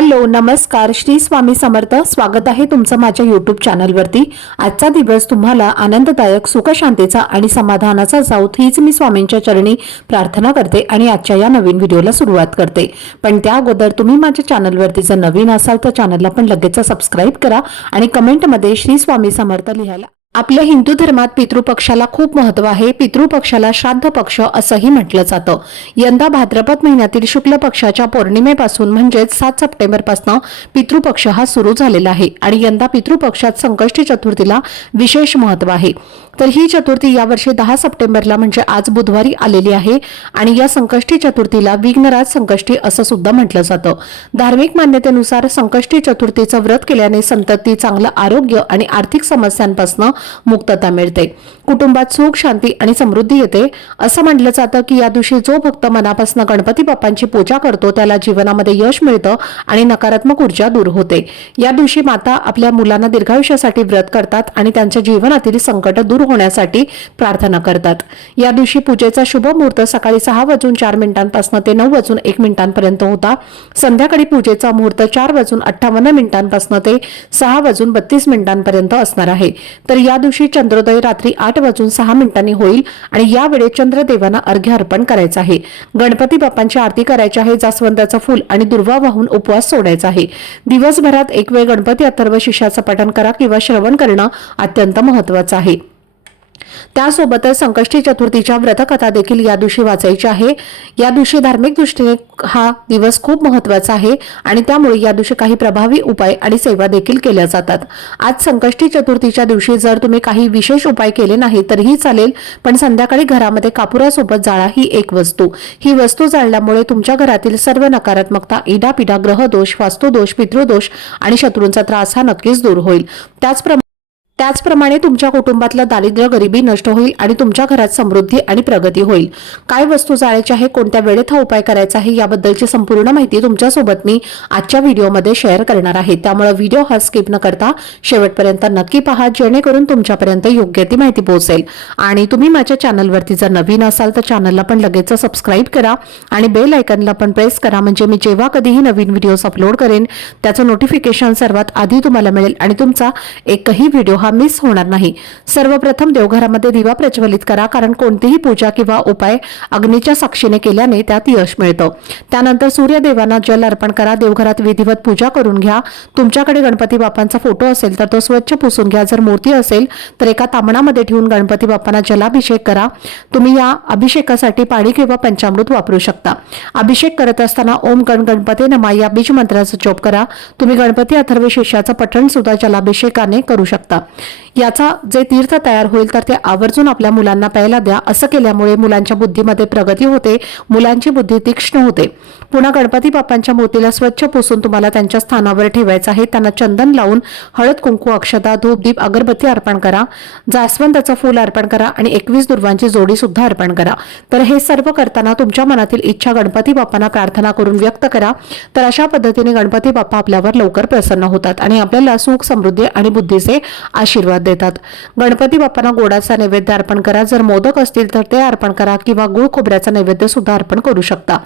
Hello नमस्कार. श्री स्वामी समर्थ. स्वागत आहे तुमचं माझ्या यूट्यूब चॅनलवरती आजचा दिवस तुम्हाला आनंददायक सुखशांतीचा आणि समाधानाचा जाऊत हीच मी स्वामींच्या चरणी प्रार्थना करते आणि आजच्या या नवीन व्हिडिओला सुरुवात करते. पण त्या अगोदर तुम्ही माझ्या चॅनलवरती जर नवीन असाल तर चॅनलला पण लगेच सबस्क्राईब करा आणि कमेंटमध्ये श्री स्वामी समर्थ लिहायला आपल्या हिंदू धर्मात पितृपक्षाला खूप महत्त्व आहे. पितृपक्षाला श्राद्ध पक्ष असंही म्हटलं जातं. यंदा भाद्रपद महिन्यातील शुक्ल पक्षाच्या पौर्णिमेपासून म्हणजेच सात सप्टेंबरपासून पितृपक्ष हा सुरू झालेला आहे आणि यंदा पितृपक्षात संकष्टी चतुर्थीला विशेष महत्त्व आहे. तर ही चतुर्थी यावर्षी दहा सप्टेंबरला म्हणजे आज बुधवारी आलेली आहे आणि या संकष्टी चतुर्थीला विघ्नराज संकष्टी असं सुद्धा म्हटलं जातं. धार्मिक मान्यतेनुसार संकष्टी चतुर्थीचं व्रत केल्याने संतती चांगलं आरोग्य आणि आर्थिक समस्यांपासून मुक्तता मिळते. कुटुंबात सुख शांती आणि समृद्धी येते. असं म्हटलं जातं की या दिवशी जो भक्त मनापासून गणपती बाप्पांची पूजा करतो त्याला जीवनामध्ये यश मिळतं आणि नकारात्मक ऊर्जा दूर होते. या दिवशी माता आपल्या मुलांना दीर्घायुष्यासाठी व्रत करतात आणि त्यांच्या जीवनातील संकट दूर होण्यासाठी प्रार्थना करतात. या दिवशी पूजेचा शुभ मुहूर्त सकाळी सहा वाजून चार मिनिटांपासून ते नऊ वाजून एक मिनिटांपर्यंत होता. संध्याकाळी पूजेचा मुहूर्त चार वाजून अठ्ठावन्न मिनिटांपासून ते सहा वाजून बत्तीस मिनिटांपर्यंत असणार आहे. तर या दिवशी चंद्रोदय रात्री आठ वाजून सहा मिनिटांनी होईल आणि यावेळी चंद्रदेवांना अर्घ्य अर्पण करायचं आहे. गणपती बाप्पांची आरती करायची आहे जास्वंदाचं फूल आणि दुर्वा वाहून उपवास सोडायचा आहे. दिवसभरात एक वेळ गणपती अथर्व शिष्याचं पठण करा किंवा श्रवण करणं अत्यंत महत्वाचं आहे. त्यासोबतच संकष्टी चतुर्थीच्या व्रतकथा देखील या दिवशी वाचायची आहे. या दिवशी धार्मिक दृष्टीने हा दिवस खूप महत्त्वाचा आहे आणि त्यामुळे या दिवशी काही प्रभावी उपाय आणि सेवा देखील केल्या जातात. आज संकष्टी चतुर्थीच्या दिवशी जर तुम्ही काही विशेष उपाय केले नाही तरीही चालेल पण संध्याकाळी घरामध्ये कापुरासोबत जाळा ही एक वस्तू. ही वस्तू जाळल्यामुळे तुमच्या घरातील सर्व नकारात्मकता इडापिडा ग्रहदोष वास्तुदोष पितृदोष आणि शत्रूंचा त्रास हा नक्कीच दूर होईल. त्याचप्रमाणे त्याचप्रमाणे तुमच्या कुटुंबातलं दारिद्र्य गरिबी नष्ट होईल आणि तुमच्या घरात समृद्धी आणि प्रगती होईल. काय वस्तू जाळायची आहे कोणत्या वेळेत हा उपाय करायचा आहे? याबद्दलची संपूर्ण माहिती तुमच्यासोबत मी आजच्या व्हिडिओमध्ये शेअर करणार आहे. त्यामुळे व्हिडिओ हा स्किप न करता शेवटपर्यंत नक्की पहा जेणेकरून तुमच्यापर्यंत योग्य ती माहिती पोहोचेल. आणि तुम्ही माझ्या चॅनलवरती जर नवीन असाल तर चॅनलला पण लगेच सबस्क्राईब करा आणि बेल आयकनला पण प्रेस करा. म्हणजे मी जेव्हा कधीही नवीन व्हिडिओज अपलोड करेन त्याचं नोटिफिकेशन सर्वात आधी तुम्हाला मिळेल आणि तुमचा एकही व्हिडिओ हा मिस होणार नाही. सर्वप्रथम देवघरामध्ये दिवा प्रज्वलित करा कारण कोणतीही पूजा किंवा उपाय अग्नीच्या साक्षीने केल्याने त्यात यश मिळतं. त्यानंतर सूर्यदेवांना जल अर्पण करा देवघरात विधिवत पूजा करून घ्या. तुमच्याकडे गणपती बाप्पांचा फोटो असेल तर तो स्वच्छ पुसून घ्या. जर मूर्ती असेल तर एका तामणामध्ये ठेवून गणपती बाप्पांना जलाभिषेक करा. तुम्ही या अभिषेकासाठी पाणी किंवा पंचामृत वापरू शकता. अभिषेक करत असताना ओम गण गणपती नमा या बीज मंत्राचा जप करा. तुम्ही गणपती अथर्व शिष्याचं पठण सुद्धा जलाभिषेकाने करू शकता. याचा जे तीर्थ तयार होईल तर ते आवर्जून आपल्या मुलांना प्यायला द्या. असं केल्यामुळे मुलांच्या बुद्धीमध्ये प्रगती होते मुलांची बुद्धी तीक्ष्ण होते. पुन्हा गणपती बाप्पांच्या मूर्तीला स्वच्छ पुसून तुम्हाला त्यांच्या स्थानावर ठेवायचं आहे. त्यांना चंदन लावून हळद कुंकू अक्षता धूप दीप अगरबत्ती अर्पण करा. जास्वंदाचं फूल अर्पण करा आणि एकवीस दुर्वांची जोडी सुद्धा अर्पण करा. तर हे सर्व करताना तुमच्या मनातील इच्छा गणपती बाप्पांना प्रार्थना करून व्यक्त करा. तर अशा पद्धतीने गणपती बाप्पा आपल्यावर लवकर प्रसन्न होतात आणि आपल्याला सुख समृद्धी आणि बुद्धीचे आशीर्वाद देतात. गणपती बाप्पांना गोडाचा नैवेद्य अर्पण करा. जर मोदक असतील तर ते अर्पण करा किंवा गुळ खोबऱ्याचा नैवेद्य सुद्धा अर्पण करू शकता.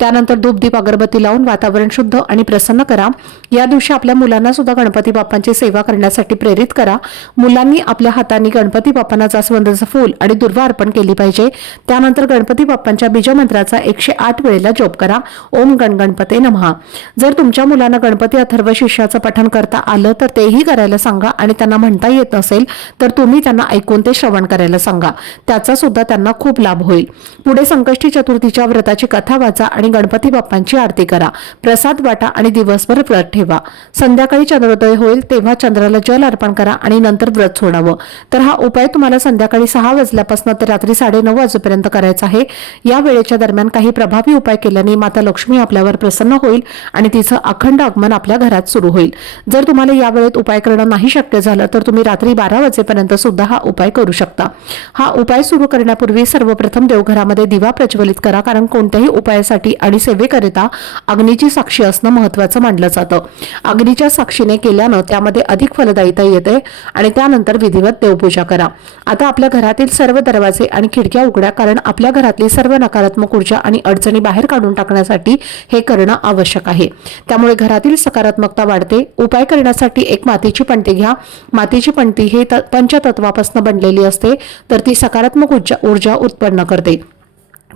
त्यानंतर धूपदीप अगरबत्ती लावून वातावरण शुद्ध आणि प्रसन्न करा. या दिवशी आपल्या मुलांना सुद्धा गणपती बाप्पांची सेवा करण्यासाठी प्रेरित करा. मुलांनी आपल्या हातांनी गणपती बाप्पांना जास्वंदाचं फूल आणि दुर्वा अर्पण केली पाहिजे. त्यानंतर गणपती बाप्पांच्या बीजमंत्राचा एकशे आठ वेळेला जोप करा. ओम गणगणपते नमहा जर तुमच्या मुलांना गणपती अथर्व शिष्याचं पठण करता आलं तर तेही करायला सांगा आणि त्यांना म्हणता येत नसेल तर तुम्ही त्यांना ऐकून ते श्रवण करायला सांगा. त्याचा सुद्धा त्यांना खूप लाभ होईल. पुढे संकष्टी चतुर्थीच्या व्रताची कथा वाचा आणि गणपती बाप्पांची आरती करा. प्रसाद वाटा आणि दिवसभर व्रत ठेवा. संध्याकाळी चंद्रोदय होईल तेव्हा चंद्राला जल अर्पण करा आणि नंतर व्रत सोडावं. तर हा उपाय तुम्हाला संध्याकाळी सहा वाजल्यापासून ते रात्री साडेनऊ वाजेपर्यंत करायचा आहे. या वेळेच्या दरम्यान काही प्रभावी उपाय केल्याने माता लक्ष्मी आपल्यावर प्रसन्न होईल आणि तिचं अखंड आगमन आपल्या घरात सुरू होईल. जर तुम्हाला या वेळेत उपाय करणं नाही शक्य झालं तर तुम्ही रात्री बारा वाजेपर्यंत सुद्धा हा उपाय करू शकता. हा उपाय सुरू करण्यापूर्वी सर्वप्रथम देवघरामध्ये दिवा प्रज्वलित करा कारण कोणत्याही उपायासाठी आणि सेवे पूजेकरिता अग्नीची साक्षी असणं महत्त्वाचं मानलं जातं. अग्नीच्या साक्षीने केल्यानं त्यामध्ये अधिक फलदायिता येते आणि त्यानंतर विधिवत देवपूजा करा. आता आपल्या घरातील सर्व दरवाजे आणि खिडक्या उघड्या कारण आपल्या घरातली सर्व नकारात्मक ऊर्जा आणि अडचणी बाहेर काढून टाकण्यासाठी हे करणं आवश्यक आहे. त्यामुळे घरातील सकारात्मकता वाढते. उपाय करण्यासाठी एक मातीची पणती घ्या. मातीची पणती हे पंचतत्वापासून बनलेली असते तर ती सकारात्मक ऊर्जा ऊर्जा उत्पन्न करते.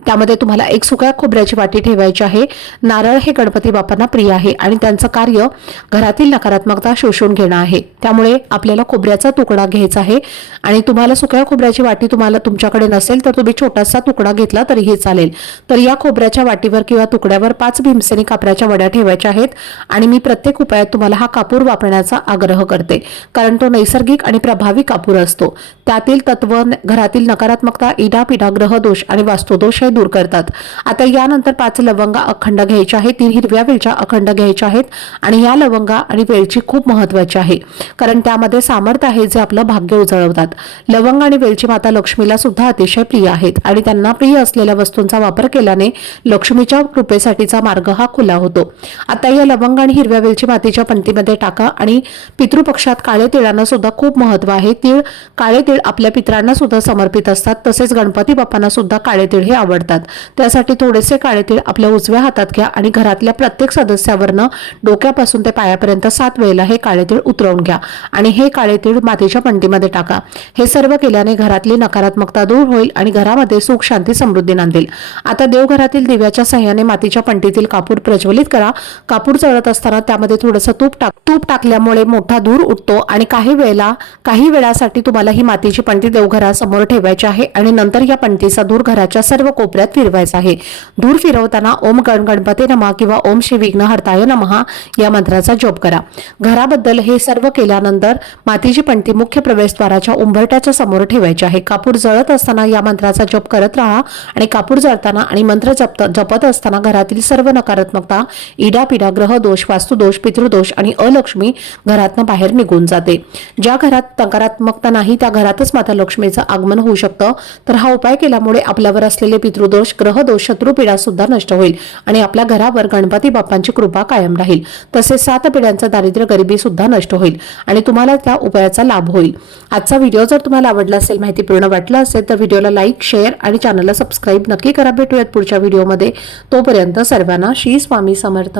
त्यामध्ये तुम्हाला एक सुक्या खोबऱ्याची वाटी ठेवायची आहे. नारळ हे गणपती बाप्पांना प्रिय आहे आणि त्यांचं कार्य घरातील नकारात्मकता शोषून घेणं आहे. त्यामुळे आपल्याला खोबऱ्याचा तुकडा घ्यायचा आहे आणि तुम्हाला सुक्या खोबऱ्याची वाटी तुम्हाला तुमच्याकडे नसेल तर तुम्ही छोटासा तुकडा घेतला तरीही चालेल. तर या खोबऱ्याच्या वाटीवर किंवा तुकड्यावर पाच भीमसेनी कापऱ्याच्या वड्या ठेवायच्या आहेत आणि मी प्रत्येक उपायात तुम्हाला हा कापूर वापरण्याचा आग्रह करते. कारण तो नैसर्गिक आणि प्रभावी कापूर असतो. त्यातील तत्व न- घरातील नकारात्मकता इडा पिढा ग्रहदोष आणि वास्तुदोष हे दूर करतात. आता यानंतर पाच लवंगा अखंड घ्यायच्या आहेत. तीन हिरव्या वेलच्या अखंड घ्यायच्या आहेत आणि या लवंगा आणि वेलची खूप महत्वाची आहे. कारण त्यामध्ये सामर्थ्य आहे जे आपलं भाग्य उजळवतात. लवंग आणि वेलची माता लक्ष्मीला सुद्धा अतिशय प्रिय आहेत आणि त्यांना प्रिय असलेल्या वस्तूंचा वापर केल्याने लक्ष्मीच्या कृपेसाठीचा मार्ग हा खुला होतो. आता या लवंग आणि हिरव्या वेलची मातीच्या पंक्तीमध्ये टाका आणि पितृपक्षात काळे तिळांना सुद्धा खूप महत्त्व आहे. तीळ काळे तीळ आपल्या पित्रांना सुद्धा समर्पित असतात. तसेच गणपती बाप्पांना सुद्धा काळे तीळ हे आवडतात. त्यासाठी थोडेसे काळे तीळ आपल्या उजव्या हातात घ्या आणि घरातल्या प्रत्येक सदस्यावरनं डोक्यापासून ते पायापर्यंत सात वेळेला हे काळे तीळ उतरवून घ्या आणि हे काळे तीळ मातीच्या पंटीमध्ये टाका. हे सर्व केल्याने घरातली नकारात्मकता दूर होईल आणि घरामध्ये सुख शांती समृद्धी नांदेल. आता देवघरातील दिव्याच्या सहाय्याने मातीच्या पंटीतील कापूर प्रज्वलित करा. कापूर जळत असताना त्यामध्ये थोडंसं तूप टाक तूप टाकल्यामुळे मोठा धूर उठतो आणि काही वेळेला काही वेळासाठी तुम्हाला ही मातीची पंटी देवघरासमोर ठेवायची आहे आणि नंतर या पंटीचा धूर घराच्या सर्व कोपऱ्यात फिरवायचा आहे. धूर फिरवताना ओम गण गणपती नमा किंवा ओम श्री विघ्नहर्ताय नमहा या मंत्राचा जप करा. घराबद्दल हे सर्व केल्यानंतर मातीची पणती मुख्य प्रवेशद्वाराच्या उंबरट्याच्या समोर ठेवायची आहे. कापूर जळत असताना या मंत्राचा जप करत राहा आणि कापूर जळताना आणि मंत्र जपत जपत असताना घरातील सर्व नकारात्मकता इडापिडा ग्रह दोष वास्तुदोष पितृदोष आणि अलक्ष्मी घरातनं बाहेर निघून जाते. ज्या घरात नकारात्मकता नाही त्या घरातच माता लक्ष्मीचं आगमन होऊ शकतं. तर हा उपाय केल्यामुळे आपल्यावर असलेले पितृदोष ग्रहदोष शत्रुपीडा सुद्धा नष्ट होईल आणि आपल्या घरावर गणपती बाप्पांची कृपा कायम राहील. तसेच सात पिढ्यांचं दारिद्र्य गरिबी सुद्धा नष्ट होईल आणि तुम्हाला त्या उपायाचा लाभ होईल. आजचा व्हिडिओ जर तुम्हाला आवडला असेल माहितीपूर्ण वाटला असेल तर व्हिडिओला लाईक शेअर आणि चॅनलला सबस्क्राईब नक्की करा. भेटूयात पुढच्या व्हिडिओमध्ये. तोपर्यंत सर्वांना श्री स्वामी समर्थ.